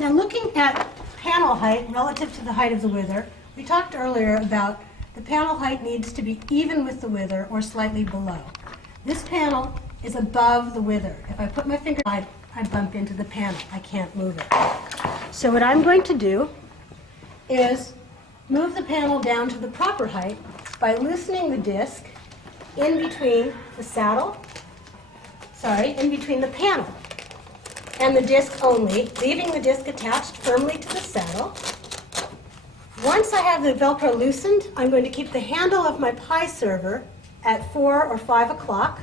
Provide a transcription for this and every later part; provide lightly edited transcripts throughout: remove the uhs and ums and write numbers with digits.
Now looking at panel height relative to the height of the wither, we talked earlier about the panel height needs to be even with the wither or slightly below. This panel is above the wither. If I put my finger, I bump into the panel. I can't move it. So what I'm going to do is move the panel down to the proper height by loosening the disc in between the panel and the disc only, leaving the disc attached firmly to the saddle. Once I have the Velcro loosened, I'm going to keep the handle of my pie server at 4 or 5 o'clock,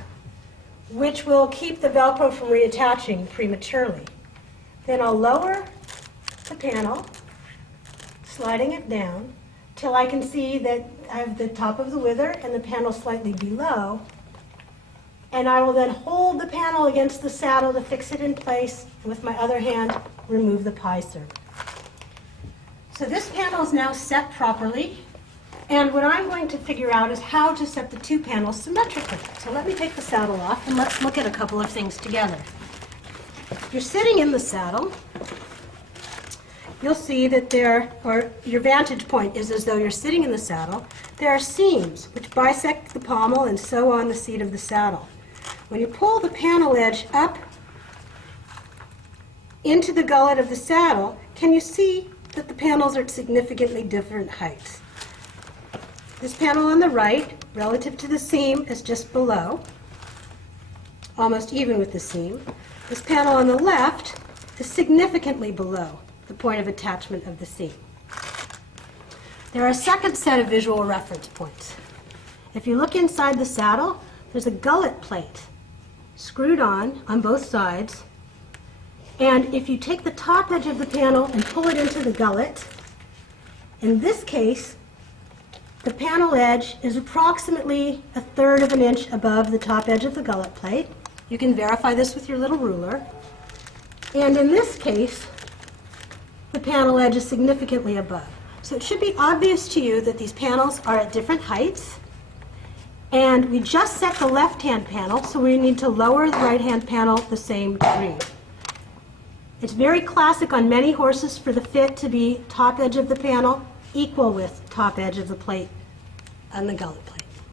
which will keep the Velcro from reattaching prematurely. Then I'll lower the panel, sliding it down, till I can see that I have the top of the wither and the panel slightly below. And I will then hold the panel against the saddle to fix it in place, and with my other hand, remove the pie server. So this panel is now set properly, and what I'm going to figure out is how to set the two panels symmetrically. So let me take the saddle off, and let's look at a couple of things together. If you're sitting in the saddle, you'll see that your vantage point is as though you're sitting in the saddle. There are seams which bisect the pommel and sew on the seat of the saddle. When you pull the panel edge up into the gullet of the saddle, can you see that the panels are at significantly different heights? This panel on the right, relative to the seam, is just below, almost even with the seam. This panel on the left is significantly below the point of attachment of the seam. There are a second set of visual reference points. If you look inside the saddle, there's a gullet plate screwed on both sides, and if you take the top edge of the panel and pull it into the gullet, in this case, the panel edge is approximately 1/3 of an inch above the top edge of the gullet plate. You can verify this with your little ruler. And in this case, the panel edge is significantly above. So it should be obvious to you that these panels are at different heights. And we just set the left-hand panel, so we need to lower the right-hand panel the same degree. It's very classic on many horses for the fit to be top edge of the panel equal with top edge of the plate on the gullet plate.